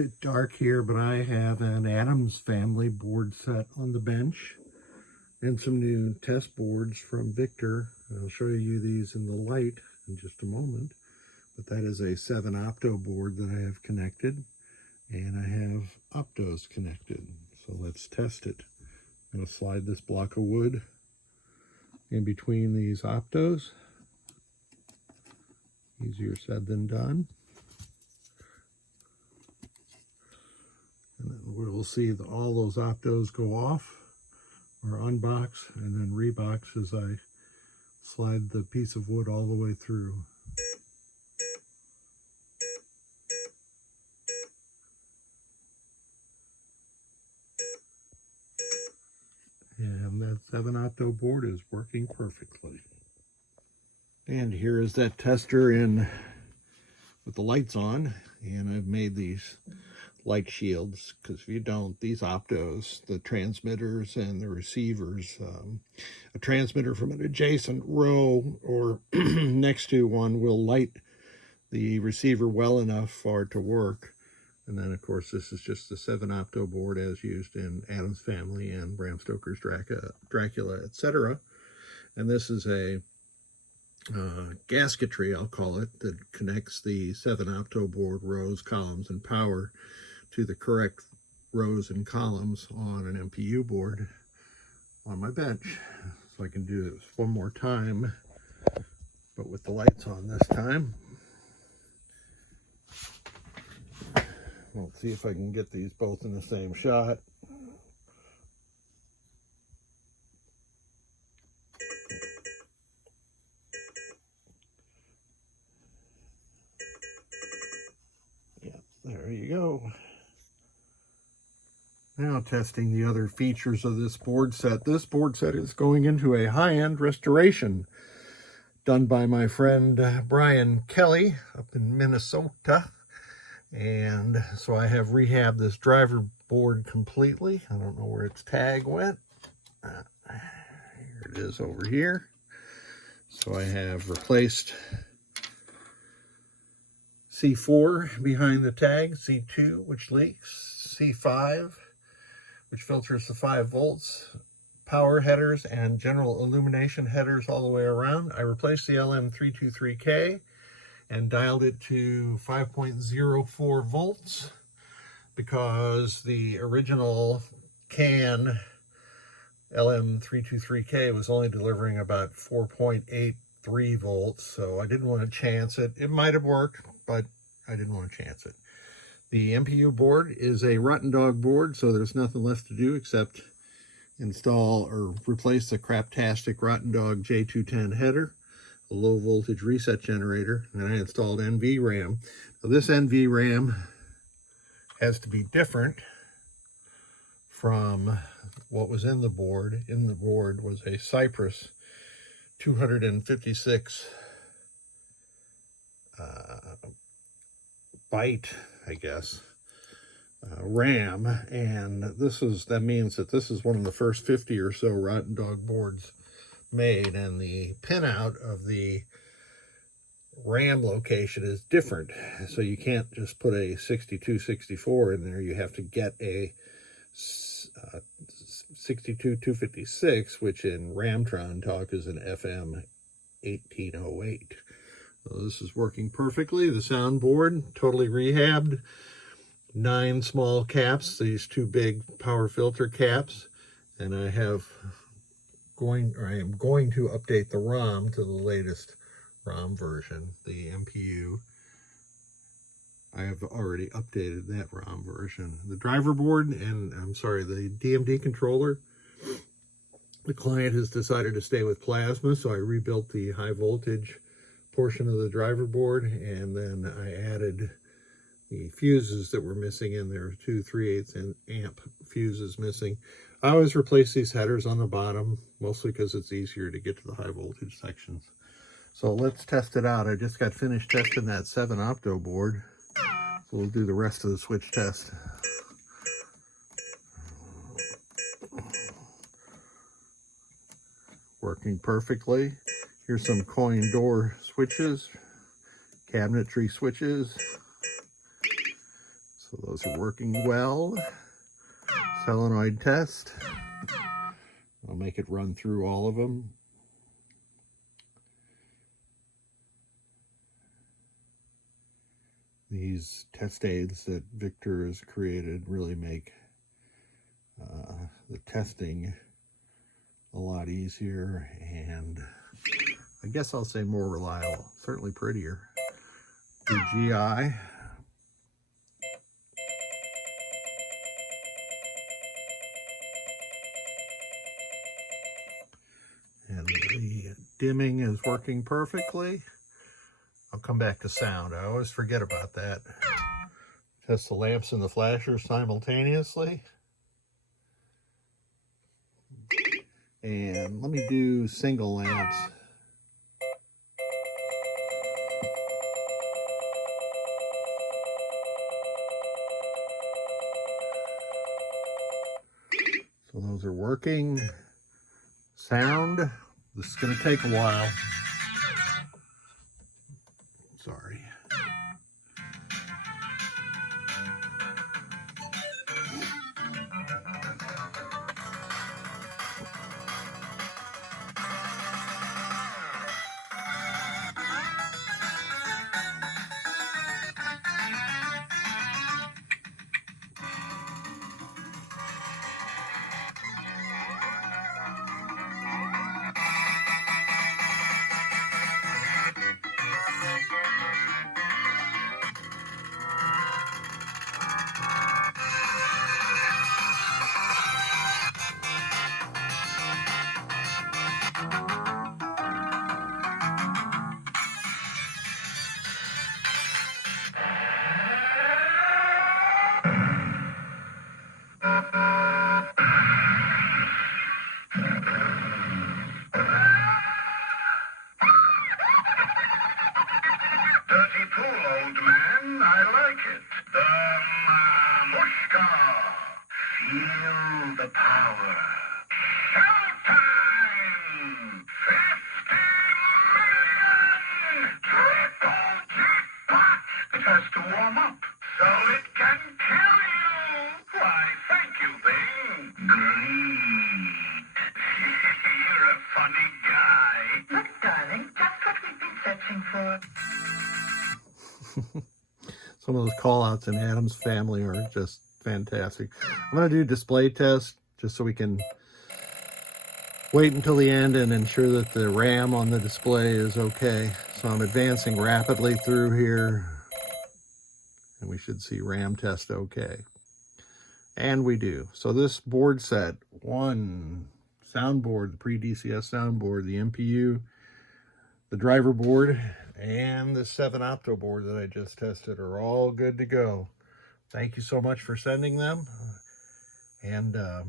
bit dark here, but I have an Addams family board set on the bench and some new test boards from Victor. I'll show you these in the light in just a moment, but that is a 7 opto board that I have connected, and I have optos connected. So let's test it. I'm going to slide this block of wood in between these optos. Easier said than done. And then we'll see all those optos go off or unbox and then rebox as I slide the piece of wood all the way through. And that 7 opto board is working perfectly. And here is that tester in with the lights on, and I've made these light shields because if you don't, these optos, the transmitters and the receivers, a transmitter from an adjacent row or next to one will light the receiver well enough for it to work. And then of course this is just the 7 opto board as used in Addams Family and Bram Stoker's Dracula, etc. And this is a gasketry, I'll call it, that connects the 7 opto board rows, columns, and power to the correct rows and columns on an MPU board on my bench. So I can do this one more time, but with the lights on this time. We'll see if I can get these both in the same shot. Yeah, there you go. Now testing the other features of this board set. This board set is going into a high-end restoration done by my friend Brian Kelly up in Minnesota. And so I have rehabbed this driver board completely. I don't know where its tag went. Here it is over here. So I have replaced C4 behind the tag, C2, which leaks, C5, which filters the 5 volts, power headers and general illumination headers all the way around. I replaced the LM323K and dialed it to 5.04 volts because the original CAN LM323K was only delivering about 4.83 volts, so I didn't want to chance it. It might have worked, but I didn't want to chance it. The MPU board is a Rotten Dog board, so there's nothing left to do except install or replace the craptastic Rotten Dog J210 header, a low voltage reset generator, and I installed NVRAM. Now this NVRAM has to be different from what was in the board. In the board was a Cypress 256 byte, I guess, RAM, and that means that this is one of the first 50 or so Rotten Dog boards made, and the pinout of the RAM location is different, so you can't just put a 6264 in there. You have to get a 62256, which in Ramtron talk is an FM 1808. So this is working perfectly. The soundboard, totally rehabbed. 9 small caps, these 2 big power filter caps, and I am going to update the ROM to the latest ROM version. The MPU, I have already updated that ROM version. The driver board, and the DMD controller, the client has decided to stay with plasma, so I rebuilt the high voltage portion of the driver board, and then I added the fuses that were missing in there, 2 3/8 amp fuses missing. I always replace these headers on the bottom, mostly because it's easier to get to the high voltage sections. So let's test it out. I just got finished testing that 7 opto board, so we'll do the rest of the switch test. Working perfectly. Here's some coin door switches, cabinetry switches, So those are working well. Solenoid test. I'll make it run through all of them. These test aids that Victor has created really make the testing a lot easier, and I guess I'll say more reliable, certainly prettier. The GI. And the dimming is working perfectly. I'll come back to sound. I always forget about that. Test the lamps and the flashers simultaneously. And let me do single lamps. So those are working. Sound. This is going to take a while. Sorry. Feel the power. Showtime! 50 million! Triple jackpot! It has to warm up, so it can kill you! Why, thank you, Bing. Great. You're a funny guy. Look, darling, just what we've been searching for. Some of those call-outs in Addams Family are just fantastic. I'm going to do display test just so we can wait until the end and ensure that the RAM on the display is okay. So I'm advancing rapidly through here, and we should see RAM test okay. And we do. So this board set, one soundboard, the pre-DCS soundboard, the MPU, the driver board, and the 7 opto board that I just tested are all good to go. Thank you so much for sending them. And I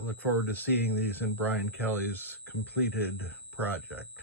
look forward to seeing these in Brian Kelly's completed project.